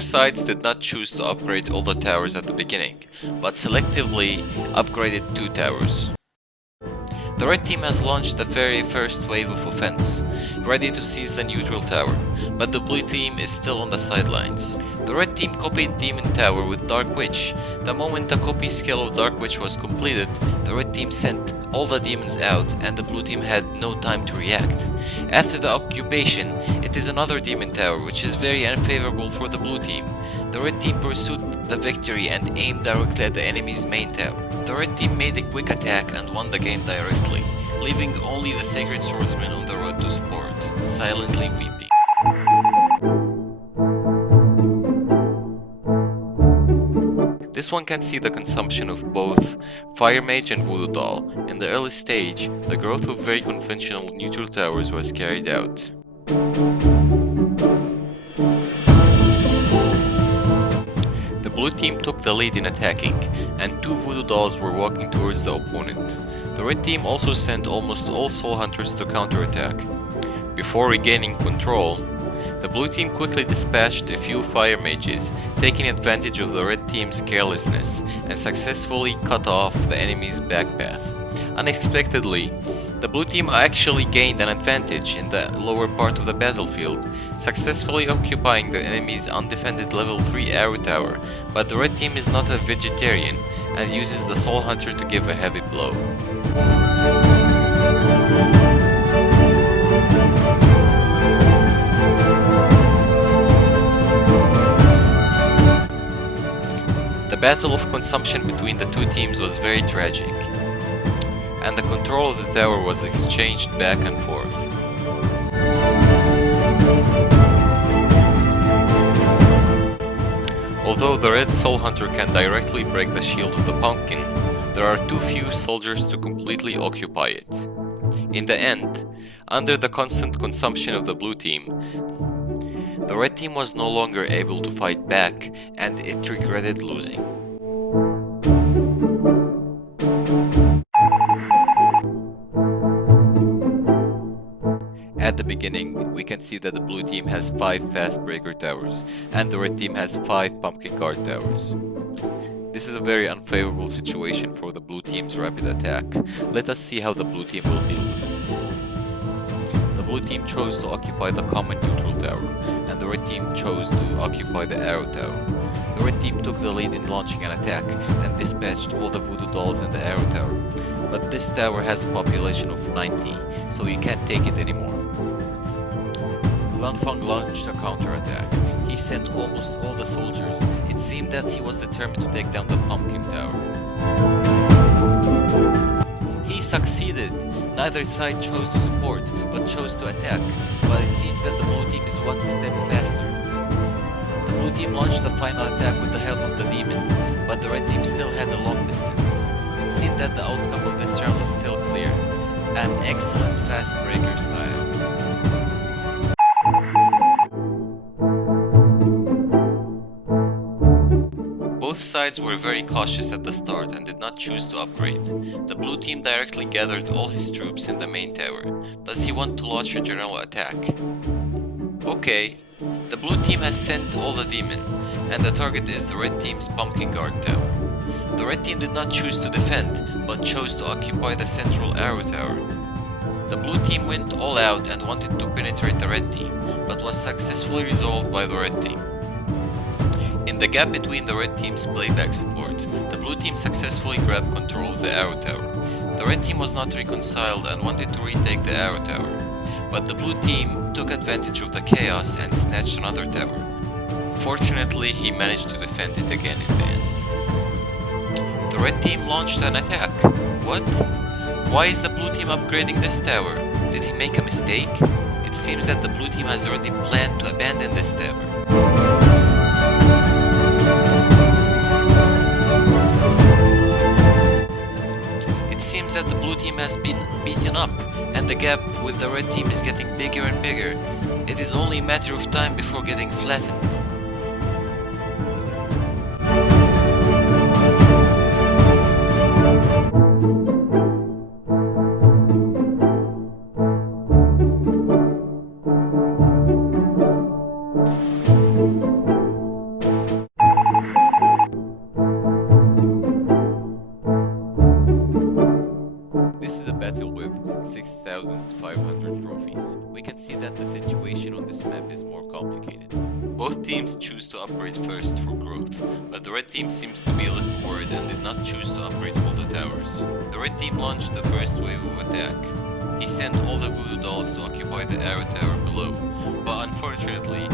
Both sides did not choose to upgrade all the towers at the beginning, but selectively upgraded 2 towers. The red team has launched the very first wave of offense, ready to seize the neutral tower, but the blue team is still on the sidelines. The red team copied Demon Tower with Dark Witch. The moment the copy skill of Dark Witch was completed, the red team sent all the demons out and the blue team had no time to react. After the occupation, it is another Demon Tower, which is very unfavorable for the blue team. The red team pursued the victory and aimed directly at the enemy's main tower. The red team made a quick attack and won the game directly, leaving only the Sacred Swordsman on the road to support, silently weeping. This one can see the consumption of both Fire Mage and Voodoo Doll. In the early stage, the growth of very conventional neutral towers was carried out. The blue team took the lead in attacking, and 2 Voodoo Dolls were walking towards the opponent. The red team also sent almost all Soul Hunters to counterattack. Before regaining control, the blue team quickly dispatched a few Fire Mages, taking advantage of the red team's carelessness, and successfully cut off the enemy's back path. Unexpectedly, the blue team actually gained an advantage in the lower part of the battlefield, successfully occupying the enemy's undefended level 3 arrow tower, but the red team is not a vegetarian and uses the Soul Hunter to give a heavy blow. The battle of consumption between the 2 teams was very tragic, and the control of the tower was exchanged back and forth. Although the red Soul Hunter can directly break the shield of the pumpkin, there are too few soldiers to completely occupy it. In the end, under the constant consumption of the blue team, the red team was no longer able to fight back, and it regretted losing. At the beginning, we can see that the blue team has 5 fast breaker towers, and the red team has 5 pumpkin guard towers. This is a very unfavorable situation for the blue team's rapid attack. Let us see how the blue team will deal with it. The blue team chose to occupy the common neutral tower, and the red team chose to occupy the arrow tower. The red team took the lead in launching an attack, and dispatched all the Voodoo Dolls in the arrow tower. But this tower has a population of 90, so you can't take it anymore. Lanfeng launched a counterattack. He sent almost all the soldiers. It seemed that he was determined to take down the pumpkin tower. He succeeded. Neither side chose to support, but chose to attack. But it seems that the blue team is one step faster. The blue team launched the final attack with the help of the demon, but the red team still had a long distance. It seemed that the outcome of this round was still clear. An excellent fast breaker style. Both sides were very cautious at the start and did not choose to upgrade. The blue team directly gathered all his troops in the main tower. Does he want to launch a general attack? Okay. The blue team has sent all the demon, and the target is the red team's pumpkin guard tower. The red team did not choose to defend, but chose to occupy the central arrow tower. The blue team went all out and wanted to penetrate the red team, but was successfully resolved by the red team. In the gap between the red team's playback support, the blue team successfully grabbed control of the arrow tower. The red team was not reconciled and wanted to retake the arrow tower, but the blue team took advantage of the chaos and snatched another tower. Fortunately, he managed to defend it again in the end. The red team launched an attack. What? Why is the blue team upgrading this tower? Did he make a mistake? It seems that the blue team has already planned to abandon this tower. It seems that the blue team has been beaten up, and the gap with the red team is getting bigger and bigger. It is only a matter of time before getting flattened. this map is more complicated. Both teams choose to upgrade first for growth, but the red team seems to be a little worried and did not choose to upgrade all the towers. The red team launched the first wave of attack. He sent all the voodoo dolls to occupy the arrow tower below, but unfortunately,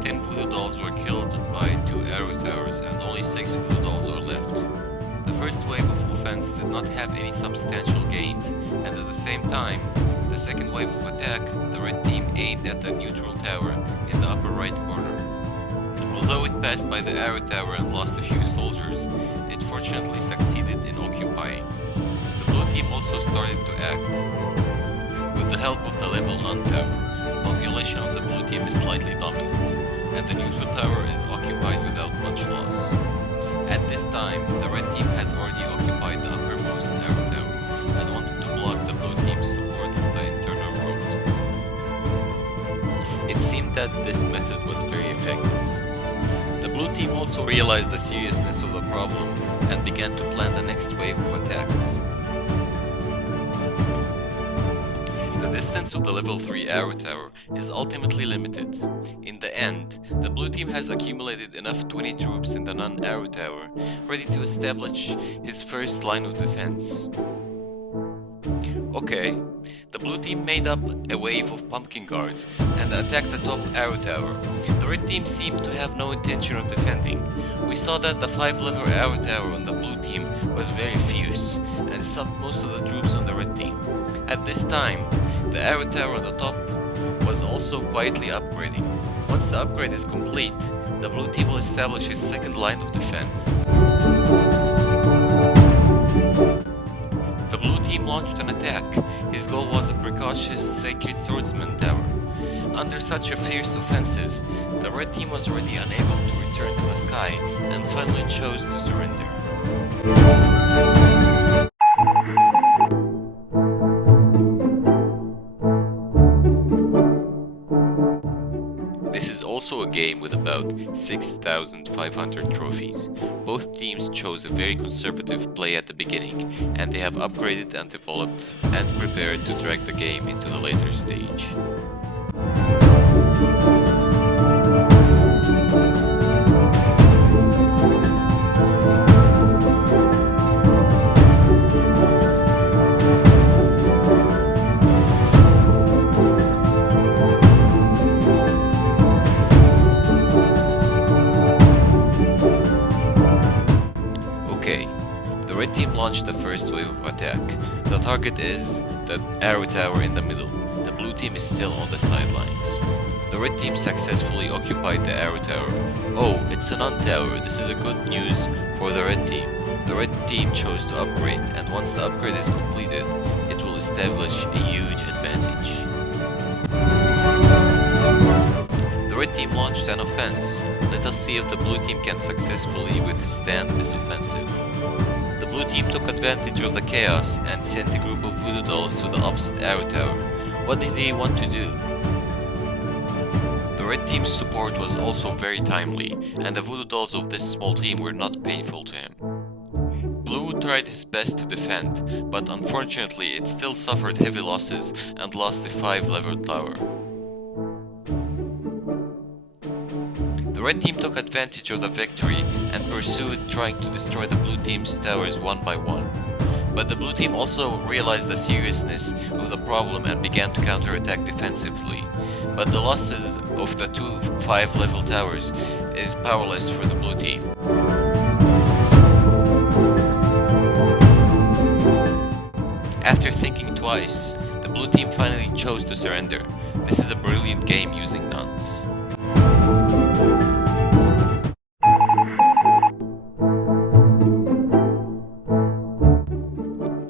10 voodoo dolls were killed by 2 arrow towers and only 6 voodoo dolls are left. The first wave of offense did not have any substantial gains, and at the same time, the second wave of attack, the red team aimed at the neutral tower in the upper right corner. Although it passed by the arrow tower and lost a few soldiers, it fortunately succeeded in occupying. The blue team also started to act. With the help of the level none tower, the population of the blue team is slightly dominant, and the neutral tower is occupied without much loss. At this time, the red team had already occupied the uppermost arrow tower and wanted to block the blue team's support from the internal road. It seemed that this method was very effective. The blue team also realized the seriousness of the problem and began to plan the next wave of attacks. The distance of the level 3 arrow tower is ultimately limited. In the end, the blue team has accumulated enough 20 troops in the non-arrow tower, ready to establish his first line of defense. Okay, the blue team made up a wave of pumpkin guards and attacked the top arrow tower. The red team seemed to have no intention of defending. We saw that the 5-level arrow tower on the blue team was very fierce and stopped most of the troops on the red team. At this time, the arrow tower on the top was also quietly upgrading. Once the upgrade is complete, the blue team will establish his second line of defense. The blue team launched an attack. His goal was a precautious Sacred Swordsman tower. Under such a fierce offensive, the red team was already unable to return to the sky and finally chose to surrender. This is also a game with about 6,500 trophies. Both teams chose a very conservative play at the beginning, and they have upgraded and developed and prepared to drag the game into the later stage. The red team launched the first wave of attack. The target is the arrow tower in the middle. The blue team is still on the sidelines. The red team successfully occupied the arrow tower. Oh, it's a non-tower. This is a good news for the red team. The red team chose to upgrade, and once the upgrade is completed, it will establish a huge advantage. The red team launched an offense. Let us see if the blue team can successfully withstand this offensive. The blue team took advantage of the chaos and sent a group of voodoo dolls to the opposite arrow tower. What did he want to do? The red team's support was also very timely, and the voodoo dolls of this small team were not painful to him. Blue tried his best to defend, but unfortunately it still suffered heavy losses and lost a 5-level tower. The red team took advantage of the victory and pursued, trying to destroy the blue team's towers one by one. But the blue team also realized the seriousness of the problem and began to counterattack defensively. But the losses of the 2 5-level towers is powerless for the blue team. After thinking twice, the blue team finally chose to surrender. This is a brilliant game using nuns.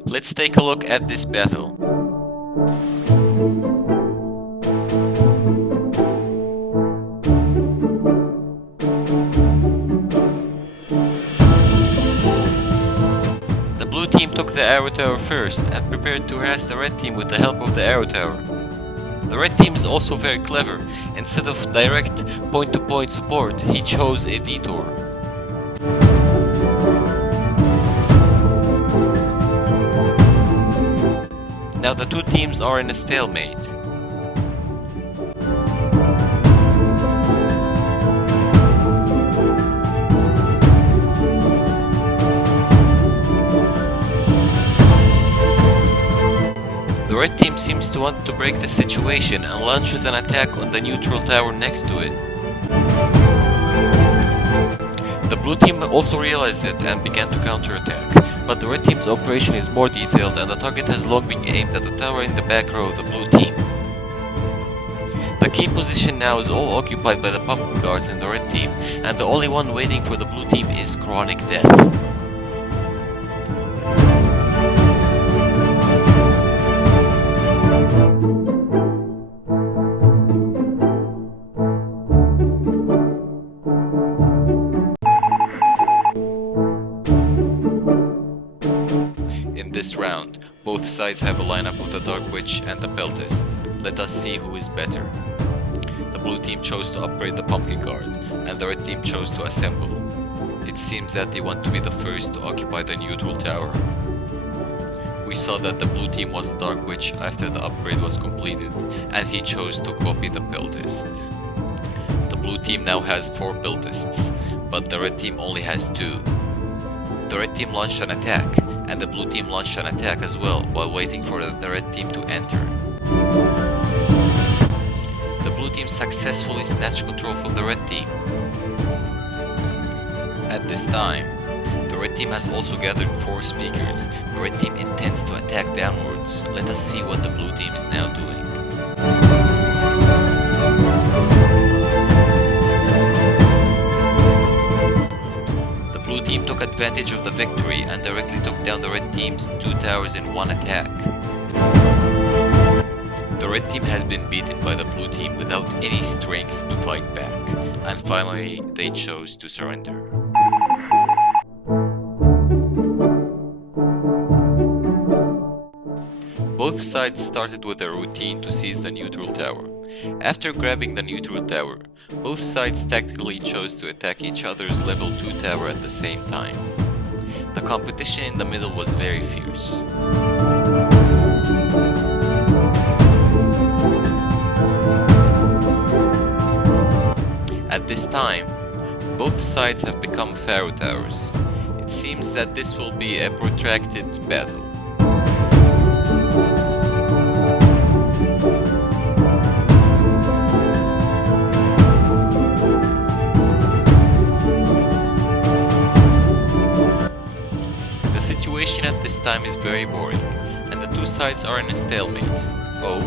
Let's take a look at this battle. The blue team took the arrow tower first and prepared to harass the red team with the help of the arrow tower. The red team is also very clever. Instead of direct point-to-point support, he chose a detour. Now the two teams are in a stalemate. red team seems to want to break the situation and launches an attack on the neutral tower next to it. The blue team also realized it and began to counterattack, but the red team's operation is more detailed and the target has long been aimed at the tower in the back row of the blue team. The key position now is all occupied by the pumpkin guards in the red team, and the only one waiting for the blue team is Chronic Death. In this round, both sides have a lineup of the Dark Witch and the Peltist. Let us see who is better. The blue team chose to upgrade the Pumpkin Guard, and the red team chose to assemble. It seems that they want to be the first to occupy the neutral tower. We saw that the blue team was the Dark Witch after the upgrade was completed, and he chose to copy the Peltist. The blue team now has 4 Peltists, but the red team only has 2. The red team launched an attack, and the blue team launched an attack as well while waiting for the red team to enter. The blue team successfully snatched control from the red team. At this time, the red team has also gathered 4 speakers. The red team intends to attack downwards. Let us see what the blue team is now doing. The blue team took advantage of the victory and directly took down the red team's 2 towers in one attack. The red team has been beaten by the blue team without any strength to fight back, and finally they chose to surrender. Both sides started with a routine to seize the neutral tower. After grabbing the neutral tower, both sides tactically chose to attack each other's level 2 tower at the same time. The competition in the middle was very fierce. At this time, both sides have become Pharaoh Towers. It seems that this will be a protracted battle. The situation at this time is very boring, and the 2 sides are in a stalemate. Oh,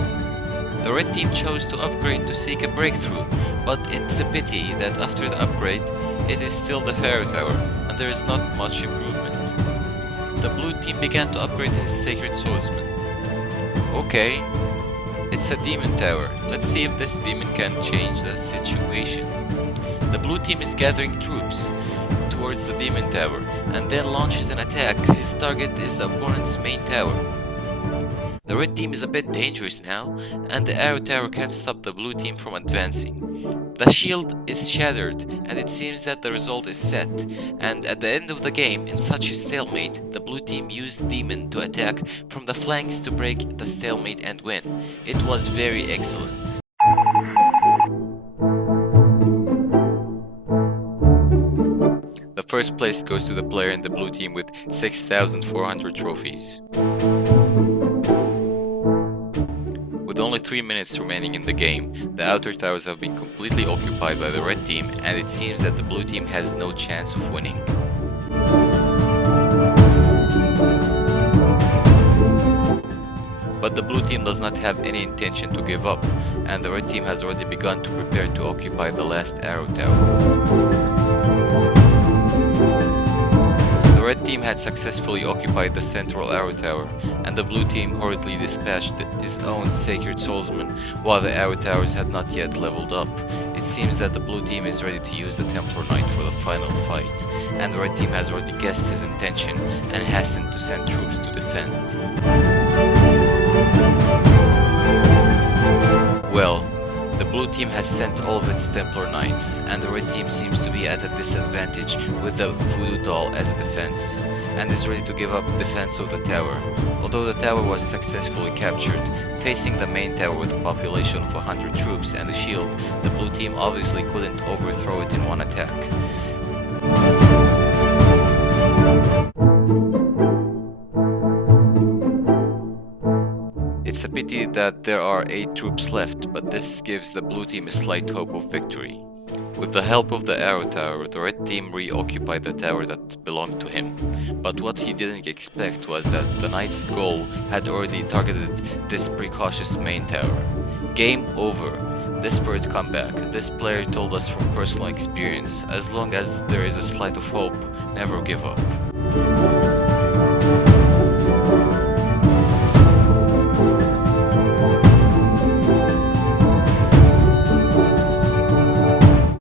the red team chose to upgrade to seek a breakthrough, but it's a pity that after the upgrade, it is still the Pharaoh Tower, and there is not much improvement. The blue team began to upgrade his Sacred Swordsman. Okay, it's a Demon Tower. Let's see if this demon can change the situation. The blue team is gathering troops towards the Demon Tower, and then launches an attack. His target is the opponent's main tower. The red team is a bit dangerous now, and the Arrow Tower can't stop the blue team from advancing. The shield is shattered, and it seems that the result is set, and at the end of the game, in such a stalemate, the blue team used Demon to attack from the flanks to break the stalemate and win. It was very excellent. The first place goes to the player in the blue team with 6,400 trophies. With only 3 minutes remaining in the game, the outer towers have been completely occupied by the red team, and it seems that the blue team has no chance of winning. But the blue team does not have any intention to give up, and the red team has already begun to prepare to occupy the last Arrow Tower. The red team had successfully occupied the central Arrow Tower, and the blue team hurriedly dispatched his own Sacred Swordsman while the Arrow Towers had not yet leveled up. It seems that the blue team is ready to use the Templar Knight for the final fight, and the red team has already guessed his intention and hastened to send troops to defend. Well, the blue team has sent all of its Templar Knights, and the red team seems to be at a disadvantage with the Voodoo Doll as a defense, and is ready to give up defense of the tower. Although the tower was successfully captured, facing the main tower with a population of 100 troops and a shield, the blue team obviously couldn't overthrow it in one attack. It's a that there are 8 troops left, but this gives the blue team a slight hope of victory. With the help of the arrow tower, the red team reoccupied the tower that belonged to him. But what he didn't expect was that the knight's goal had already targeted this precautious main tower. Game over. Desperate comeback. This player told us from personal experience, as long as there is a slight of hope, never give up.